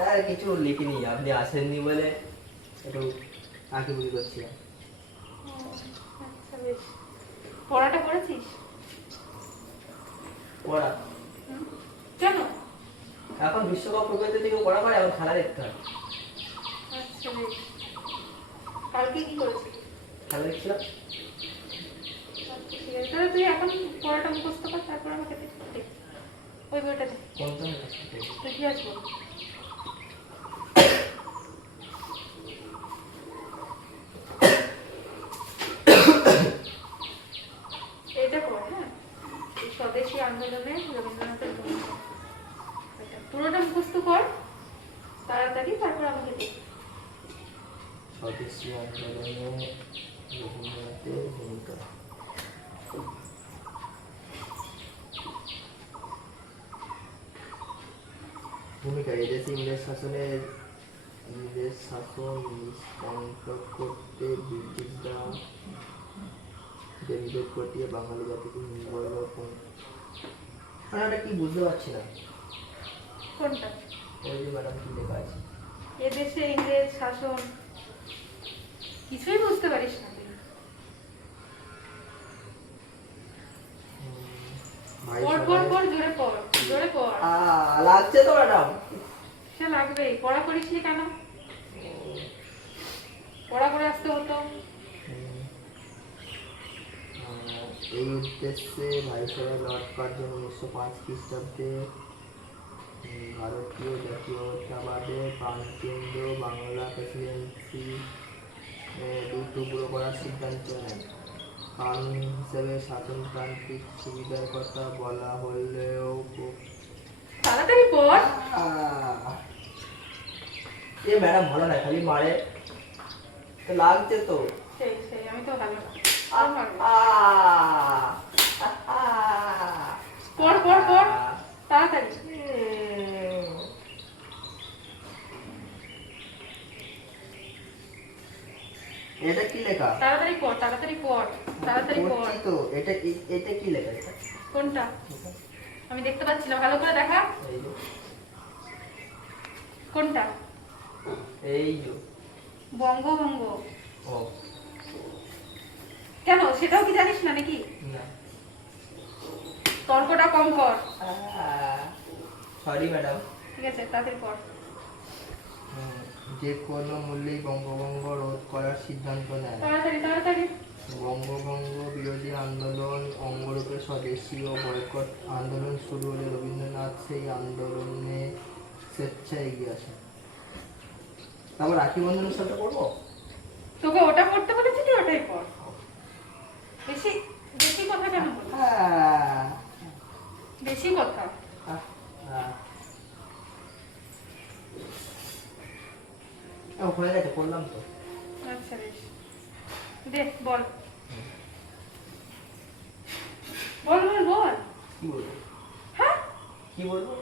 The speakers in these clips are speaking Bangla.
স্যার কিছু লিখিনি, আপনি আসেননি বলে একটু আঁকিবুকি করছিলাম। আচ্ছা বেশ। পড়াটা করেছিস? পড়া কেন? এখন বিশ্বকাপ প্রকৃতি থেকে পড়া করে, এখন খেলা দেখতে হয়। আচ্ছা বেশ। কালকে কি করেছিস? খেলা দেখছিলাম। আচ্ছা ঠিক আছে, তাহলে তুই এখন পড়াটা মুখস্থ কর, তারপর আমাকে দেখ। ওই বইটা দে। কোনটা? তুই কি আসবো? এইটা পড়, হ্যাঁ। এই স্বদেশী আন্দোলনে রবীন্দ্রনাথের ভূমিকা, এটা পুরোটা মুখস্থ কর তাড়াতাড়ি, তারপর আমাকে দেখ। স্বদেশী আন্দোলনে রবীন্দ্রনাথের ভূমিকা। এদেশে ইংরেজ শাসন নিষ্কণ্টক করতে ব্রিটিশরা যে নিবেদ ঘটিয়ে বাঙালি জাতিকে এটা কি বুঝতে পারছি না। কোনটা? ওই যে ম্যাডাম কি লেখা আছে, এদেশে ইংরেজ শাসন, কিছুই বুঝতে পারিস না তুই। পড় পড় পড়, জোরে পড়, জোরে পড়। লাগছে তো ম্যাডাম। সে লাগবেই, পড়া করিসনি কেন? পড়া করে আসতে হতো। এই উদ্দেশ্যে ভাইসরয় লর্ড কার্জন 1905 খ্রিস্টাব্দে ভারতীয় জাতীয়তাবাদের প্রাণকেন্দ্র বাংলা প্রেসিডেন্সি টুকরো করার সিদ্ধান্ত নেন। কারণ হিসেবে শাসনতান্ত্রিক সুবিধার কথা বলা হলেও তাড়াতাড়ি পড়। এ ম্যাডাম ভালো না, খালি মারে। লাগছে তো। সেই সেই, আমি তো ভালো না। পড় পড় পড় তাড়াতাড়ি। এটা কি লেখা? তাড়াতাড়ি পড়, তাড়াতাড়ি পড়, তাড়াতাড়ি পড়। পড়ছি তো। এটা এটা কি লেখা? এটা কোনটা? আমি দেখতে পাচ্ছি না, ভালো করে দেখা। এই যে কোনটা? এই যে বঙ্গভঙ্গ। ও কেন, সেটাও কি জানিস না নাকি? না, তর্কটা কম কর। Sorry madam. ঠিক আছে, তাড়াতাড়ি পড়। যে কোনো মূল্যেই বঙ্গভঙ্গ রোধ করার সিদ্ধান্ত নেয়। তাড়াতাড়ি তাড়াতাড়ি। বঙ্গভঙ্গ বিরোধী আন্দোলন অঙ্গরূপে স্বদেশী ও বয়কট আন্দোলন শুরু হলে রবীন্দ্রনাথ সেই আন্দোলনে স্বেচ্ছায় এগিয়ে আসেন। তারপর রাখি বন্ধন উৎসবটা করবো। তোকে ওটা পড়তে বলেছি, তুই ওটাই পড়। বেশি বেশি কথা কেন বলিস? বেশি কথা। হয়ে গেছে, করলাম তো। আচ্ছা বেশ, দে বল বল বল বল। কি বলবো? হ্যাঁ, কি বলবো?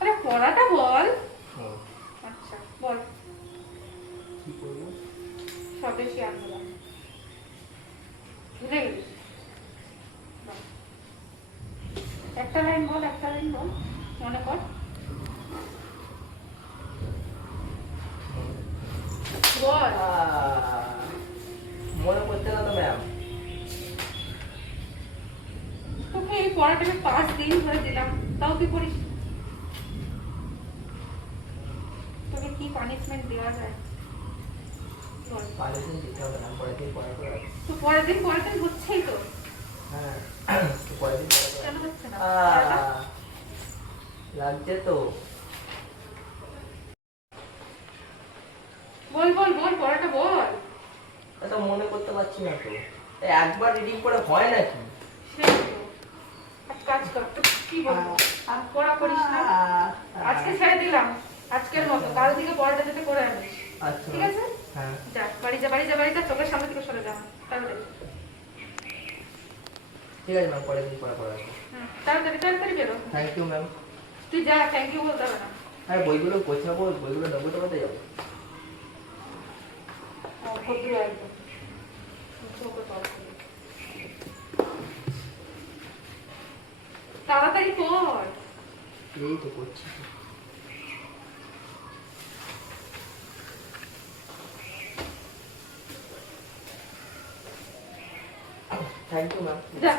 আরে পড়াটা বল। হুম, আচ্ছা বল। কি করবো? স্বদেশী আন্দোলন ভুলে গেলিস? বাহ। একটা লাইন বল, একটা লাইন বল, মনে কর। বল। মনে করতে না তো ম্যাম। তোকে এই পড়াটাকে 5 দিন ধরে দিলাম, তাও তুই পড়িস? তোকে কি পানিশমেন্ট দেওয়া যায় বল? পালিশন দিতে হবে না, পরের দিন পড়া করে রাখবো। তো পরের দিন হচ্ছেই তো। হ্যাঁ, পরের দিন পড়া করে কেন হচ্ছে না? লাগছে তো। বল বল বল, পড়াটা বল। এটা মনে করতে পারছি না তো। একবার রিডিং করে হয় নাকি? সেই তো, এক কাজ কর, কি বলবো, পড়া করিস না, আজকে ছেড়ে দিলাম, আজকের মতো। কাল থেকে পড়াটা যাতে করে আনিস, আচ্ছা ঠিক আছে? হ্যাঁ যা বাড়ি যা, বাড়ি যা, বাড়ি যা, চোখের সামনে থেকে সরে যা তাড়াতাড়ি। ঠিক আছে ম্যাম, পরের দিন পড়া করে রাখবো। তাড়াতাড়ি তাড়াতাড়ি বেরো। Thank you ma'am. তুই যা, থ্যাংক ইউ বলতে হবে না। হ্যাঁ, বইগুলো গোছাবো, বইগুলো নেবো তো কোথায় যাবো? ভদ্র একদম, চোখে তর্ক নেই। তাড়াতাড়ি কর। এই তো করছি। Thank you ma'am. যা।